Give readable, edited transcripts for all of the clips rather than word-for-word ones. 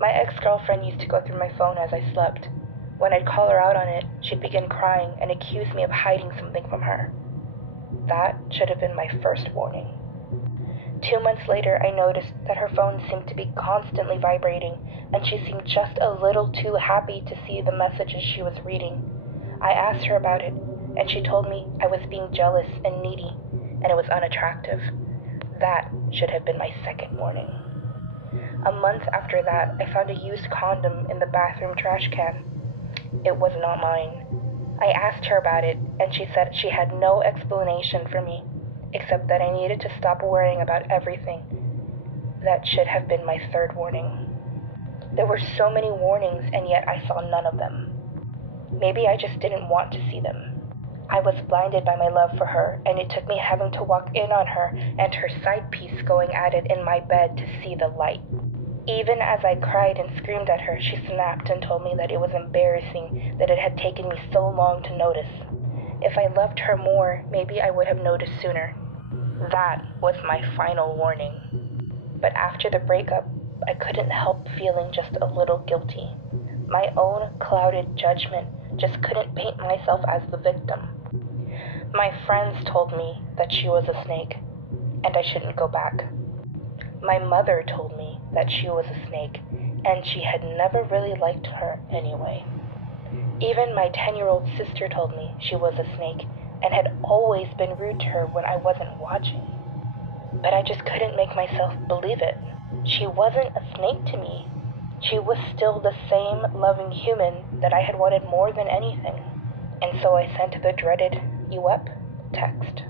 My ex-girlfriend used to go through my phone as I slept. When I'd call her out on it, she'd begin crying and accuse me of hiding something from her. That should have been my first warning. 2 months later, I noticed that her phone seemed to be constantly vibrating, and she seemed just a little too happy to see the messages she was reading. I asked her about it, and she told me I was being jealous and needy, and it was unattractive. That should have been my second warning. A month after that, I found a used condom in the bathroom trash can. It was not mine. I asked her about it, and she said she had no explanation for me, except that I needed to stop worrying about everything. That should have been my third warning. There were so many warnings, and yet I saw none of them. Maybe I just didn't want to see them. I was blinded by my love for her, and it took me having to walk in on her and her side piece going at it in my bed to see the light. Even as I cried and screamed at her, she snapped and told me that it was embarrassing that it had taken me so long to notice. If I loved her more, maybe I would have noticed sooner. That was my final warning. But after the breakup, I couldn't help feeling just a little guilty. My own clouded judgment just couldn't paint myself as the victim. My friends told me that she was a snake, and I shouldn't go back. My mother told me that she was a snake, and she had never really liked her anyway. Even my 10-year-old sister told me she was a snake, and had always been rude to her when I wasn't watching. But I just couldn't make myself believe it. She wasn't a snake to me. She was still the same loving human that I had wanted more than anything. And so I sent the dreaded "You up?" text.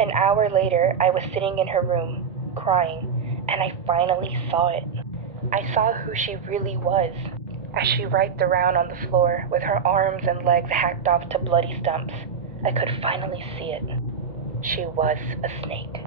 An hour later, I was sitting in her room, crying, and I finally saw it. I saw who she really was, as she writhed around on the floor with her arms and legs hacked off to bloody stumps. I could finally see it. She was a snake.